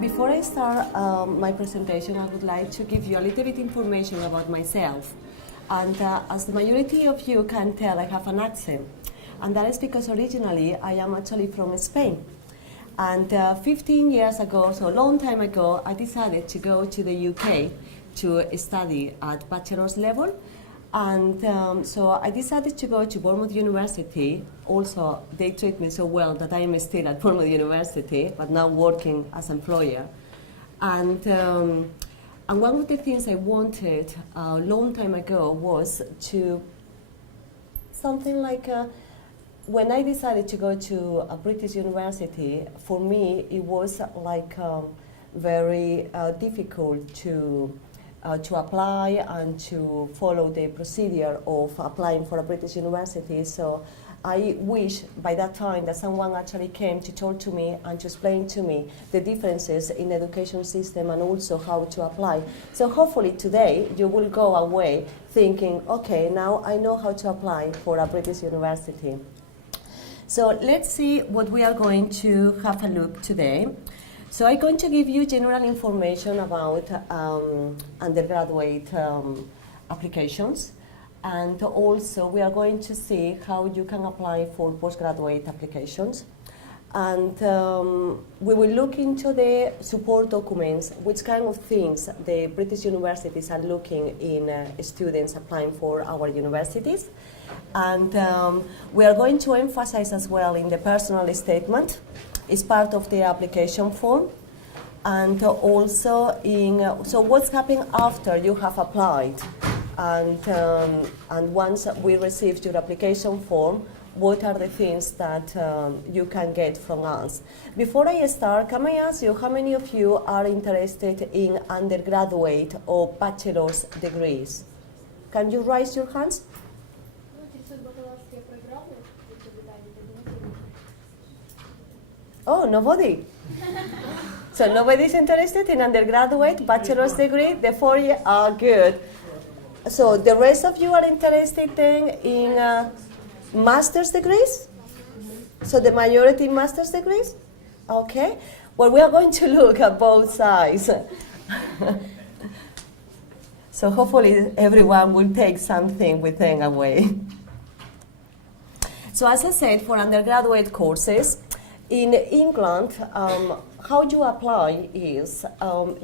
Before I start my presentation, I would like to give you a little bit information about myself. And as the majority of you can tell, I have an accent. And that is because originally I am actually from Spain. And 15 years ago, so a long time ago, I decided to go to the UK to study at bachelor's level. And so I decided to go to Bournemouth University. Also, they treat me so well that I am still at Bournemouth University, but now working as employer. And one of the things I wanted a long time ago was to something like when I decided to go to a British university, for me it was like very difficult to apply and to follow the procedure of applying for a British university. So I wish by that time that someone actually came to talk to me and to explain to me the differences in the education system and also how to apply. So hopefully today you will go away thinking, okay, now I know how to apply for a British university. So let's see what we are going to have a look today. So I'm going to give you general information about undergraduate applications, and also we are going to see how you can apply for postgraduate applications. And we will look into the support documents, which kind of things the British universities are looking in students applying for our universities. And we are going to emphasize as well in the personal statement. It's part of the application form, and also in so what's happening after you have applied, and once we received your application form, what are the things that you can get from us. Before I start, can I ask you how many of you are interested in undergraduate or bachelor's degrees? Can you raise your hands? Oh, nobody. So nobody is interested in undergraduate, bachelor's degree, the 4 year, good. So the rest of you are interested then in master's degrees? So the majority in master's degrees? Okay. Well, we are going to look at both sides. So hopefully everyone will take something with them away. So as I said, for undergraduate courses, in England, how you apply is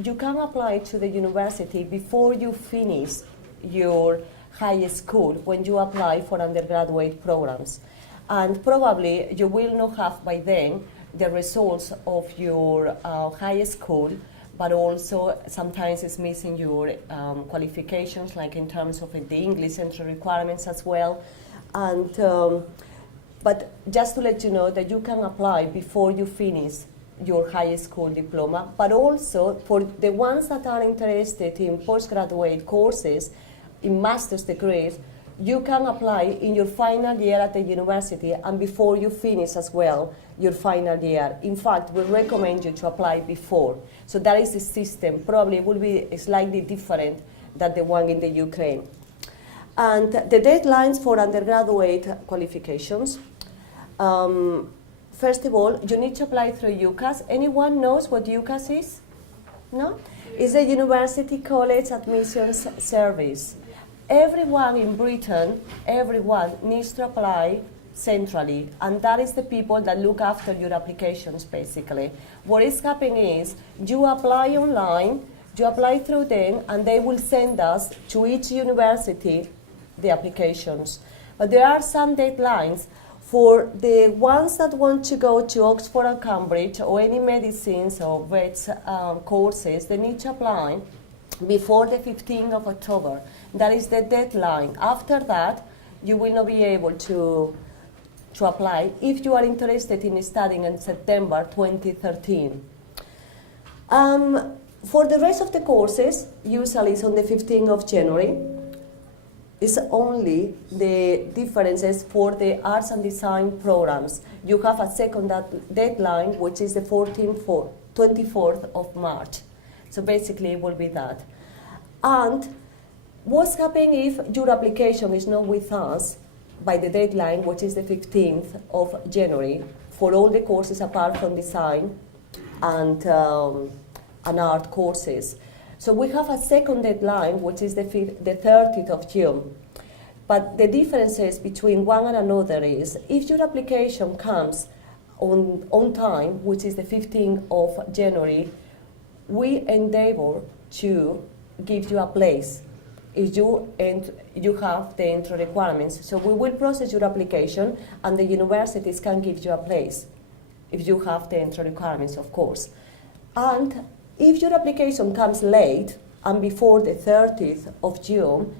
you can apply to the university before you finish your high school when you apply for undergraduate programs. And probably you will not have by then the results of your high school, but also sometimes it's missing your qualifications, like in terms of the English entry requirements as well. And but just to let you know that you can apply before you finish your high school diploma, but also for the ones that are interested in postgraduate courses, in master's degrees, you can apply in your final year at the university and before you finish as well your final year. In fact, we recommend you to apply before. So that is the system. Probably it will be slightly different than the one in the Ukraine. And the deadlines for undergraduate qualifications. First of all, you need to apply through UCAS. Anyone knows what UCAS is? No? It's the University College Admissions Service. Everyone in Britain, everyone needs to apply centrally, and that is the people that look after your applications, basically. What is happening is you apply online, you apply through them, and they will send us to each university the applications. But there are some deadlines for the ones that want to go to Oxford and Cambridge or any medicines or vets courses. They need to apply before the 15th of October. That is the deadline. After that, you will not be able to apply if you are interested in studying in September 2013. For the rest of the courses, usually it's on the 15th of January. It's only the differences for the arts and design programs. You have a second deadline, which is the 24th of March. So basically it will be that. And What's happening if your application is not with us by the deadline, which is the 15th of January, for all the courses apart from design and art courses? So we have a second deadline, which is the 30th of June. But the differences between one and another is, if your application comes on time, which is the 15th of January, we endeavor to give you a place if you have the entry requirements. So we will process your application and the universities can give you a place if you have the entry requirements, of course. And if your application comes late and before the 30th of June,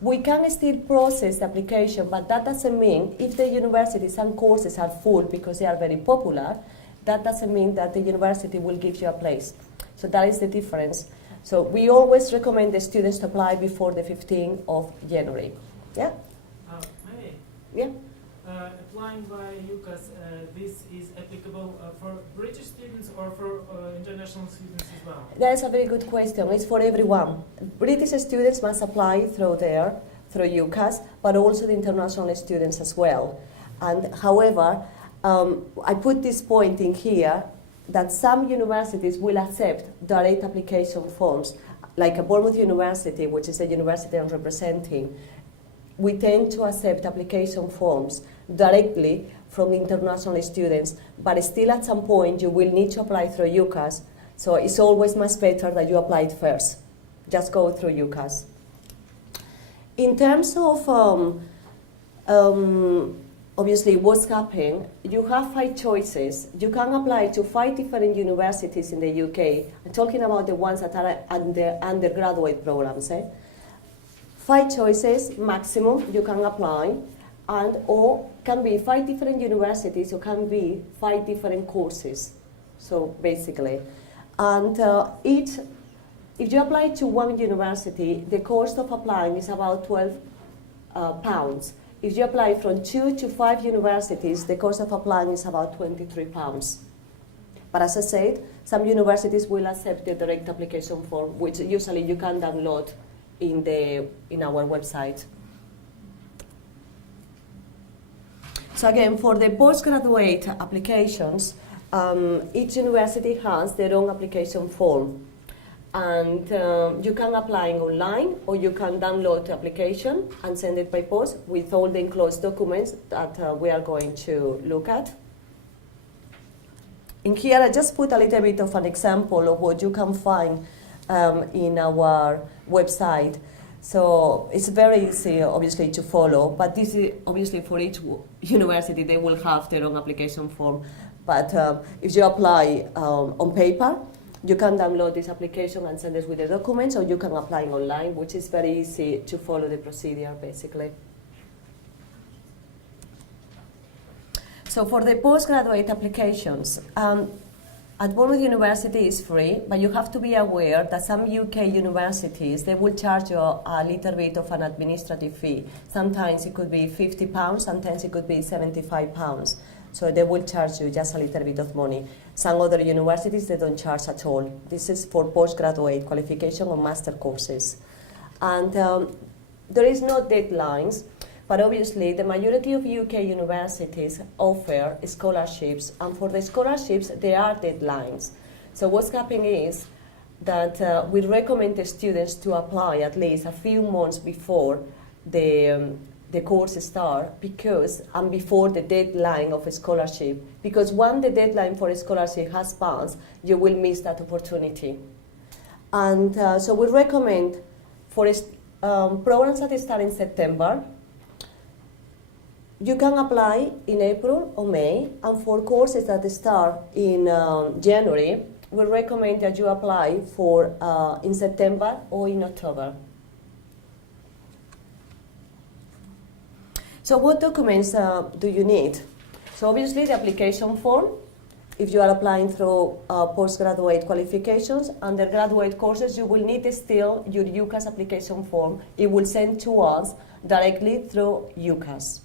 we can still process the application, but that doesn't mean if the universities and courses are full because they are very popular, that doesn't mean that the university will give you a place. So that is the difference. So we always recommend the students to apply before the 15th of January. Yeah? May Yeah? applying by UCAS, this is applicable for British students or for international students as well? That's a very good question. It's for everyone. British students must apply through UCAS, but also the international students as well. And however, I put this point in here that some universities will accept direct application forms, like Bournemouth University, which is a university I'm representing. We tend to accept application forms directly from international students, but still at some point you will need to apply through UCAS. So it's always much better that you apply it first. Just go through UCAS. In terms of obviously what's happening, you have 5 choices. You can apply to 5 different universities in the UK. I'm talking about the ones that are undergraduate programs. 5 choices maximum you can apply, and or can be 5 different universities, or can be 5 different courses. So basically, and if you apply to one university, the cost of applying is about £12. If you apply from 2 to 5 universities, the cost of applying is about £23. But as I said, some universities will accept the direct application form, which usually you can download in our website. So again, for the postgraduate applications, each university has their own application form. And you can apply online, or you can download the application and send it by post with all the enclosed documents that we are going to look at. In here, I just put a little bit of an example of what you can find in our website. So it's very easy, obviously, to follow, but this is obviously for each university, they will have their own application form. But if you apply on paper, you can download this application and send it with the documents, or you can apply online, which is very easy to follow the procedure, basically. So for the postgraduate applications, at Bournemouth University is free, but you have to be aware that some UK universities, they will charge you a little bit of an administrative fee. Sometimes it could be £50, sometimes it could be £75. So they will charge you just a little bit of money. Some other universities, they don't charge at all. This is for postgraduate qualification or master courses. And there is no deadlines, but obviously the majority of UK universities offer scholarships, and for the scholarships there are deadlines. So what's happening is that we recommend the students to apply at least a few months before the course start, and before the deadline of a scholarship, because when the deadline for a scholarship has passed, you will miss that opportunity. And so we recommend for programs that start in September, you can apply in April or May, and for courses that start in January, we recommend that you apply for in September or in October. So what documents do you need? So obviously the application form, if you are applying through postgraduate qualifications. Undergraduate courses, you will need still your UCAS application form. It will send to us directly through UCAS.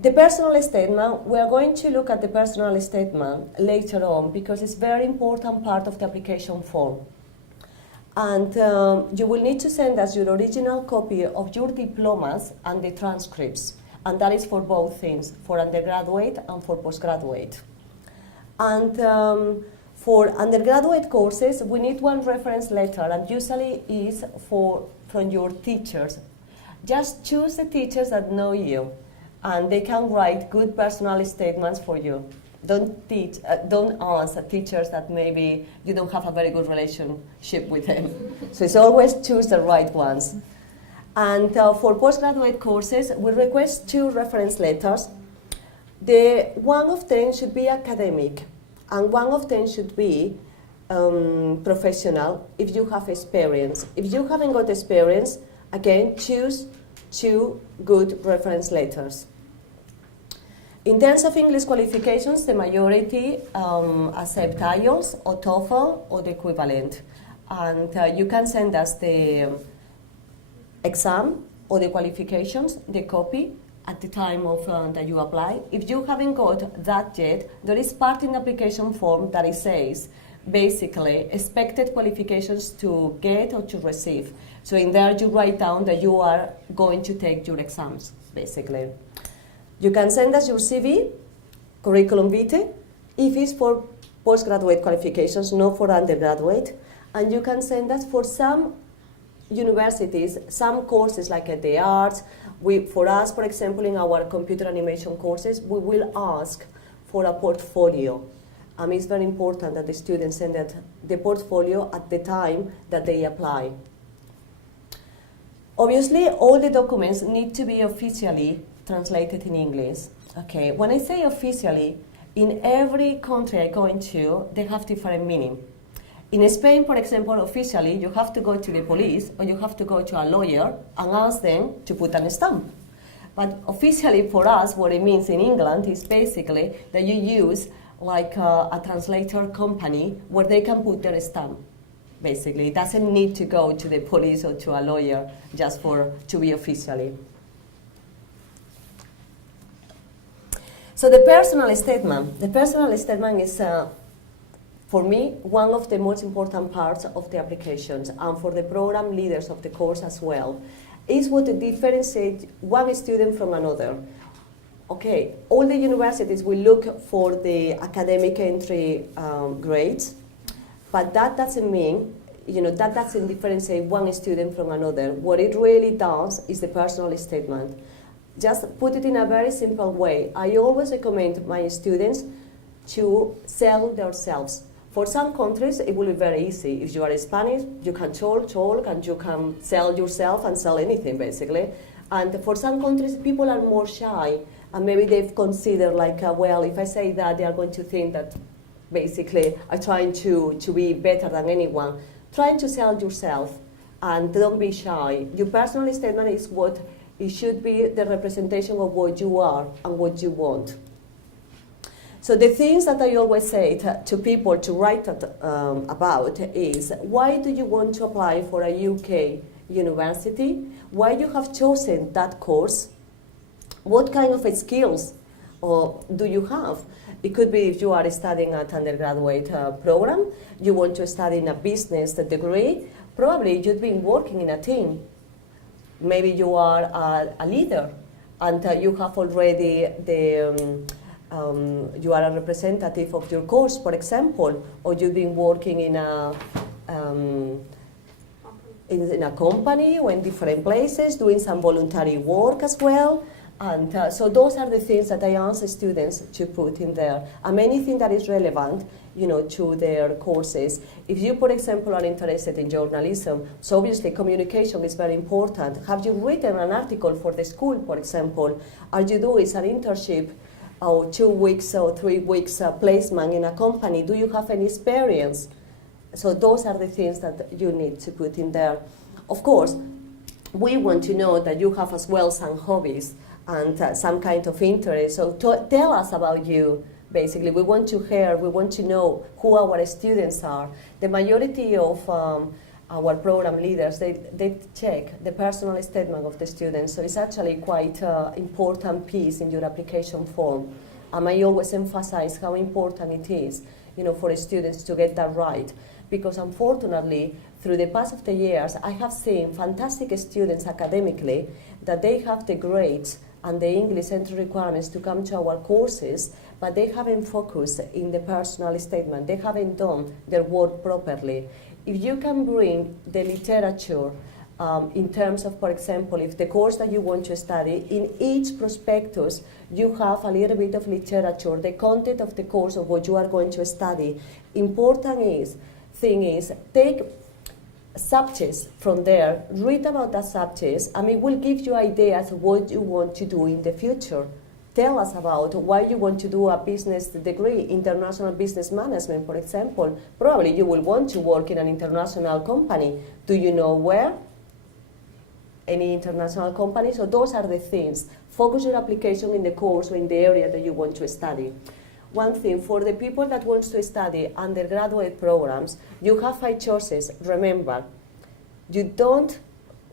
The personal statement, we are going to look at the personal statement later on because it's a very important part of the application form. And you will need to send us your original copy of your diplomas and the transcripts. And that is for both things, for undergraduate and for postgraduate. And for undergraduate courses, we need one reference letter, and usually is from your teachers. Just choose the teachers that know you, and they can write good personal statements for you. Don't ask teachers that maybe you don't have a very good relationship with them. So it's always choose the right ones. And for postgraduate courses, we request 2 reference letters. One of them should be academic, and one of them should be professional if you have experience. If you haven't got experience, again, choose 2 good reference letters. In terms of English qualifications, the majority accept IELTS or TOEFL or the equivalent. And you can send us the exam or the qualifications, the copy, at the time of that you apply. If you haven't got that yet, there is part in the application form that it says, basically, expected qualifications to get or to receive. So in there you write down that you are going to take your exams, basically. You can send us your CV, curriculum vitae, if it's for postgraduate qualifications, not for undergraduate. And you can send us for some universities, some courses like at the arts. For us, for example, in our computer animation courses, we will ask for a portfolio. It's very important that the students send the portfolio at the time that they apply. Obviously, all the documents need to be officially translated in English. Okay, when I say officially, in every country I go into, they have different meaning. In Spain, for example, officially, you have to go to the police or you have to go to a lawyer and ask them to put a stamp. But officially for us, what it means in England is basically that you use like a translator company where they can put their stamp. Basically, it doesn't need to go to the police or to a lawyer just to be officially. So the personal statement. The personal statement is, for me, one of the most important parts of the applications, and for the program leaders of the course as well, is what differentiates one student from another. Okay, all the universities will look for the academic entry grades, but that doesn't mean, that doesn't differentiate one student from another. What it really does is the personal statement. Just put it in a very simple way. I always recommend my students to sell themselves. For some countries, it will be very easy. If you are Spanish, you can talk, and you can sell yourself and sell anything, basically. And for some countries, people are more shy, and maybe they've considered, well, if I say that, they are going to think that, basically, I'm trying to be better than anyone. Trying to sell yourself, and don't be shy. Your personal statement is what it should be, the representation of what you are and what you want. So the things that I always say to people to write about is, why do you want to apply for a UK university? Why you have chosen that course? What kind of skills do you have? It could be if you are studying at undergraduate program, you want to study in a business degree, probably you've been working in a team. Maybe you are a leader, and you have already you are a representative of your course, for example, or you've been working in a company or in different places, doing some voluntary work as well. And so those are the things that I ask students to put in there. And anything that is relevant, to their courses. If you, for example, are interested in journalism, so obviously communication is very important. Have you written an article for the school, for example? Are you doing an internship or 2 weeks or 3 weeks placement in a company? Do you have any experience? So those are the things that you need to put in there. Of course, we want to know that you have as well some hobbies and some kind of interest. So tell us about you. Basically, we want to hear, we want to know who our students are. The majority of our program leaders, they check the personal statement of the students, so it's actually quite an important piece in your application form. And I always emphasize how important it is, for students to get that right, because unfortunately, through the past of the years, I have seen fantastic students academically that they have the grades and the English entry requirements to come to our courses, but they haven't focused in the personal statement. They haven't done their work properly. If you can bring the literature in terms of, for example, if the course that you want to study, in each prospectus you have a little bit of literature, the content of the course of what you are going to study. Important thing is, take subjects from there, read about the subjects, and it will give you ideas of what you want to do in the future. Tell us about why you want to do a business degree, international business management, for example. Probably you will want to work in an international company. Do you know where? Any international company? So those are the things. Focus your application in the course or in the area that you want to study. One thing, for the people that wants to study undergraduate programs, you have 5 choices. Remember, you don't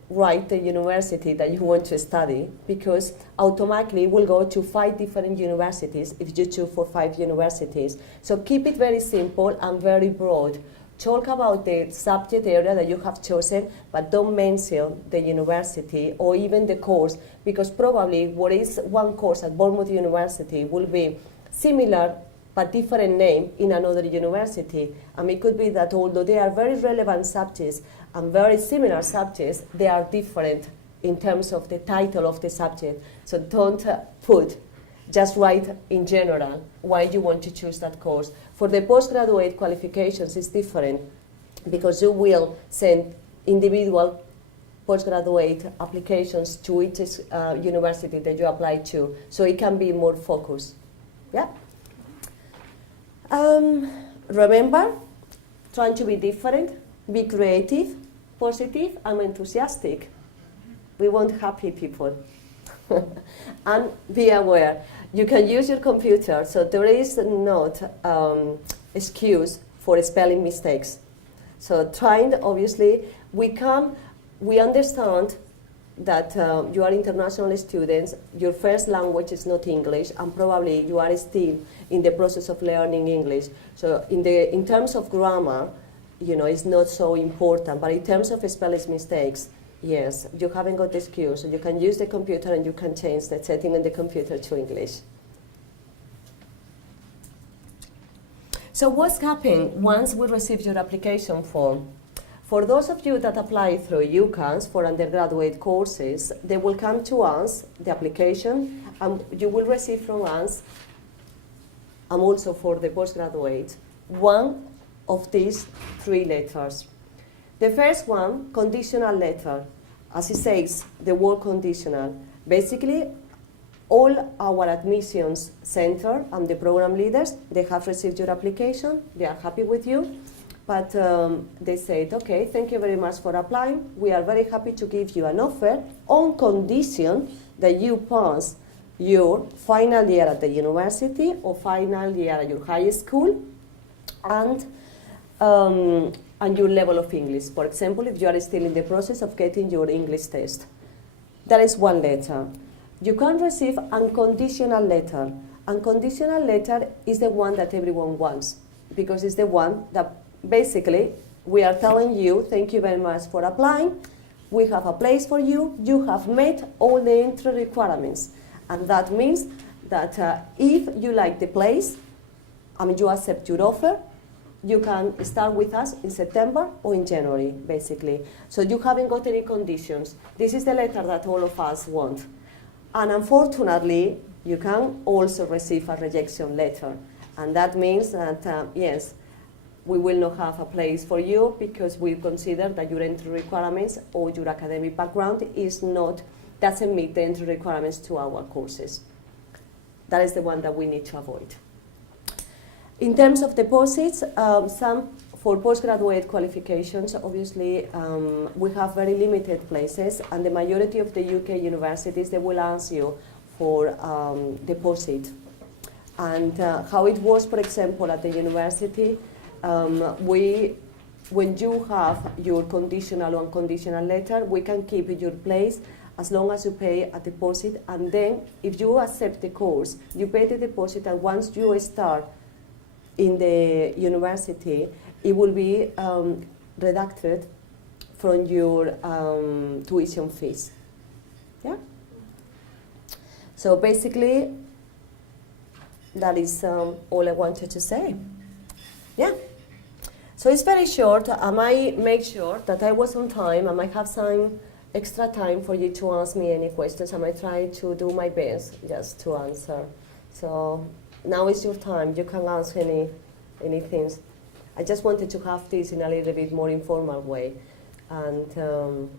write the university that you want to study, because automatically you will go to 5 different universities if you choose for 5 universities. So keep it very simple and very broad. Talk about the subject area that you have chosen, but don't mention the university or even the course, because probably what is one course at Bournemouth University will be similar but different name in another university. And it could be that although they are very relevant subjects and very similar subjects, they are different in terms of the title of the subject. So don't just write in general why you want to choose that course. For the postgraduate qualifications, it's different, because you will send individual postgraduate applications to each university that you apply to, so it can be more focused. Yeah. Remember, trying to be different, be creative, positive, and enthusiastic. We want happy people. And be aware. You can use your computer, so there is not excuse for spelling mistakes. So trying, obviously, we understand that you are international students, your first language is not English, and probably you are still in the process of learning English. So in terms of grammar, it's not so important, but in terms of spelling mistakes, yes, you haven't got the excuse. So you can use the computer and you can change the setting on the computer to English. So what's happened once we receive your application form? For those of you that apply through UCAS for undergraduate courses, they will come to us, the application, and you will receive from us, and also for the postgraduate, one of these 3 letters. The first one, conditional letter. As it says, the word conditional. Basically, all our admissions center and the program leaders, they have received your application, they are happy with you. But they said, okay, thank you very much for applying. We are very happy to give you an offer on condition that you pass your final year at the university or final year at your high school and your level of English. For example, if you are still in the process of getting your English test. That is one letter. You can receive unconditional letter. Unconditional letter is the one that everyone wants, because it's the one that basically, we are telling you, thank you very much for applying. We have a place for you. You have met all the entry requirements. And that means that if you like the place, you accept your offer, you can start with us in September or in January, basically. So you haven't got any conditions. This is the letter that all of us want. And unfortunately, you can also receive a rejection letter. And that means that, yes, we will not have a place for you because we consider that your entry requirements or your academic background doesn't meet the entry requirements to our courses. That is the one that we need to avoid. In terms of deposits, for postgraduate qualifications, obviously, we have very limited places, and the majority of the UK universities, they will ask you for deposit. And how it was, for example, at the university, when you have your conditional or unconditional letter, we can keep your place as long as you pay a deposit, and then if you accept the course, you pay the deposit, and once you start in the university, it will be reducted from your tuition fees. Yeah? So basically, that is all I wanted to say. Yeah? So it's very short. I might make sure that I was on time. I might have some extra time for you to ask me any questions. I might try to do my best just to answer. So now is your time. You can ask anything. I just wanted to have this in a little bit more informal way. And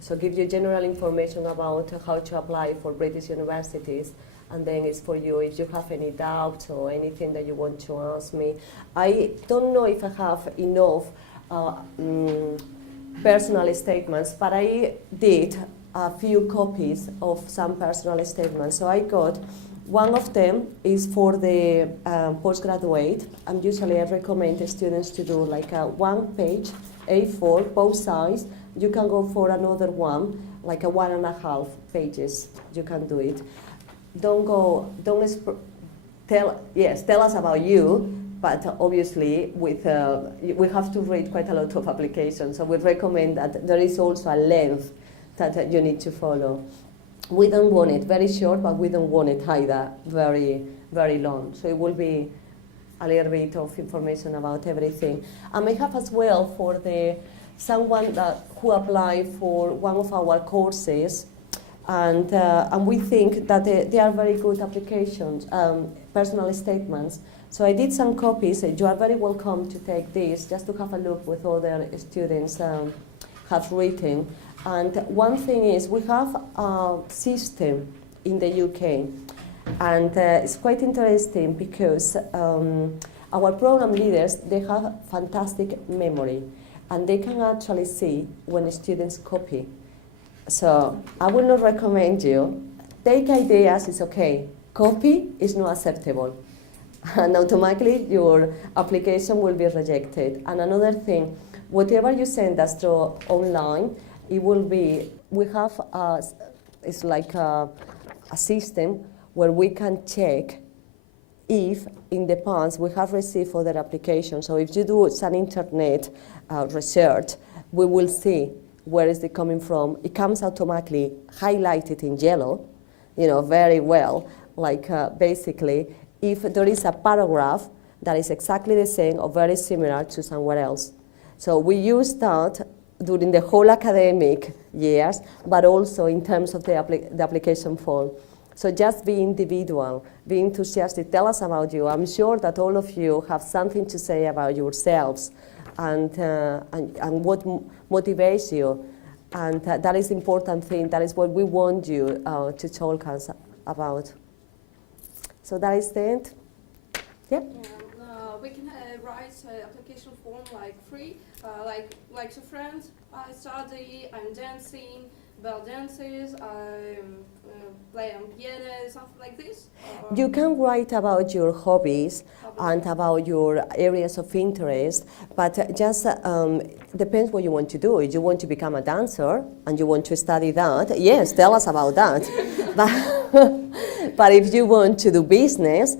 so give you general information about how to apply for British universities. And then it's for you if you have any doubts or anything that you want to ask me. I don't know if I have enough personal statements, but I did a few copies of some personal statements. So I got one of them is for the postgraduate, and usually I recommend the students to do like a 1 page, A4, both sides. You can go for another one, like a 1.5 pages. You can do it. Tell us about you, but obviously we have to read quite a lot of applications, so we recommend that there is also a length that you need to follow. We don't want it very short, but we don't want it either very, very long. So it will be a little bit of information about everything. And we have as well for someone who applied for one of our courses, and we think that they are very good applications, personal statements. So I did some copies. You are very welcome to take this just to have a look with other students have written. And one thing is we have a system in the UK, and it's quite interesting because our program leaders, they have fantastic memory, and they can actually see when the students copy. So I will not recommend you. Take ideas is okay. Copy is not acceptable. And automatically your application will be rejected. And another thing, whatever you send us through online, it will be, we have it's like a system where we can check if in the past we have received other applications. So if you do some internet research, we will see where is it coming from. It comes automatically highlighted in yellow, very well, like basically if there is a paragraph that is exactly the same or very similar to somewhere else. So we use that during the whole academic years, but also in terms of the application form. So just be individual, be enthusiastic, tell us about you. I'm sure that all of you have something to say about yourselves and what motivates you. And that is the important thing. That is what we want you to talk us about. So that is the end. Yep. We can write an application form like free, like to friends. I study, I'm dancing, bell dances, I play on piano, something like this. You can write about your hobbies and about your areas of interest, but just depends what you want to do. If you want to become a dancer and you want to study that, yes, tell us about that. But if you want to do business,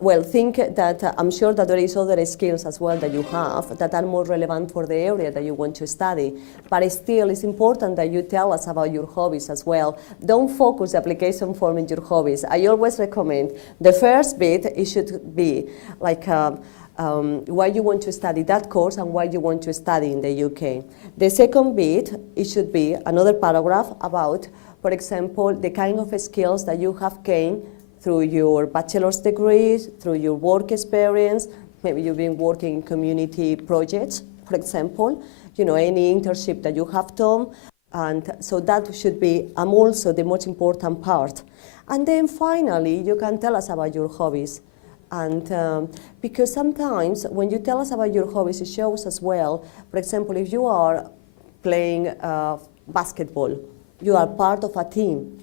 well, think that I'm sure that there is other skills as well that you have that are more relevant for the area that you want to study. But still, it's important that you tell us about your hobbies as well. Don't focus the application form in your hobbies. I always recommend the first bit, it should be like why you want to study that course and why you want to study in the UK. The second bit, it should be another paragraph about, for example, the kind of skills that you have gained through your bachelor's degrees, through your work experience. Maybe you've been working in community projects, for example, any internship that you have done. And so that should be also the most important part. And then finally, you can tell us about your hobbies. And because sometimes when you tell us about your hobbies, it shows as well, for example, if you are playing basketball, you are part of a team.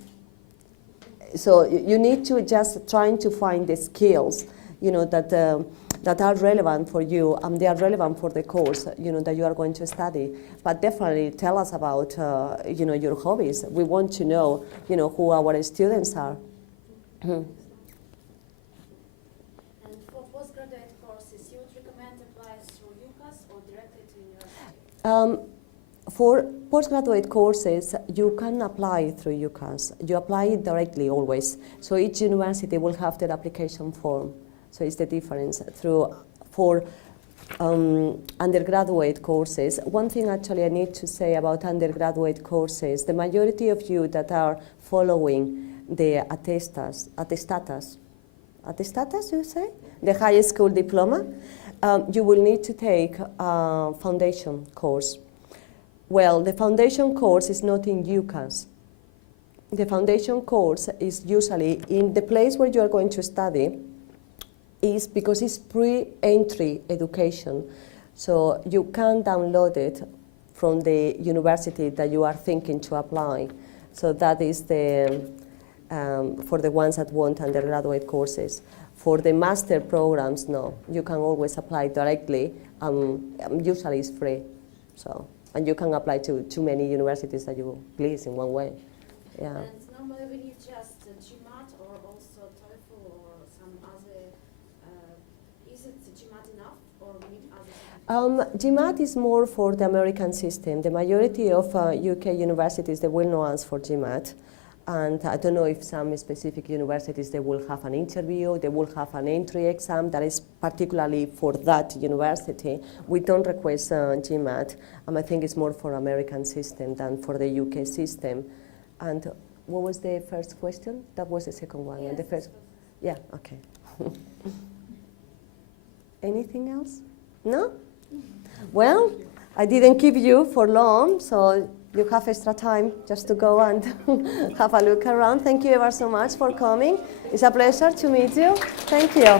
So you need to just trying to find the skills, that are relevant for you, and they are relevant for the course, that you are going to study. But definitely tell us about, your hobbies. We want to know, who our students are. And for postgraduate courses, you would recommend applying through UCAS or directly to university? For postgraduate courses, you can apply through UCAS. You apply it directly always. So each university will have their application form. So it's the difference. For undergraduate courses, one thing actually I need to say about undergraduate courses, the majority of you that are following the attestatas, you say? The high school diploma, you will need to take a foundation course. Well, the foundation course is not in UCAS. The foundation course is usually in the place where you are going to study, is because it's pre-entry education. So you can download it from the university that you are thinking to apply. So that is for the ones that want undergraduate courses. For the master programs, no. You can always apply directly. Usually it's free. So, and you can apply to too many universities that you please in one way. Yeah. And normally we need just GMAT or also TOEFL or some other. Is it GMAT enough or we need other? GMAT is more for the American system. The majority of UK universities, they will not ask for GMAT. And I don't know if some specific universities, they will have an interview, they will have an entry exam that is particularly for that university. We don't request GMAT. I think it's more for American system than for the UK system. And what was the first question? That was the second one. Yes, and the first, yeah, okay. Anything else? No? Well, I didn't keep you for long, so you have extra time just to go and have a look around. Thank you ever so much for coming. It's a pleasure to meet you. Thank you.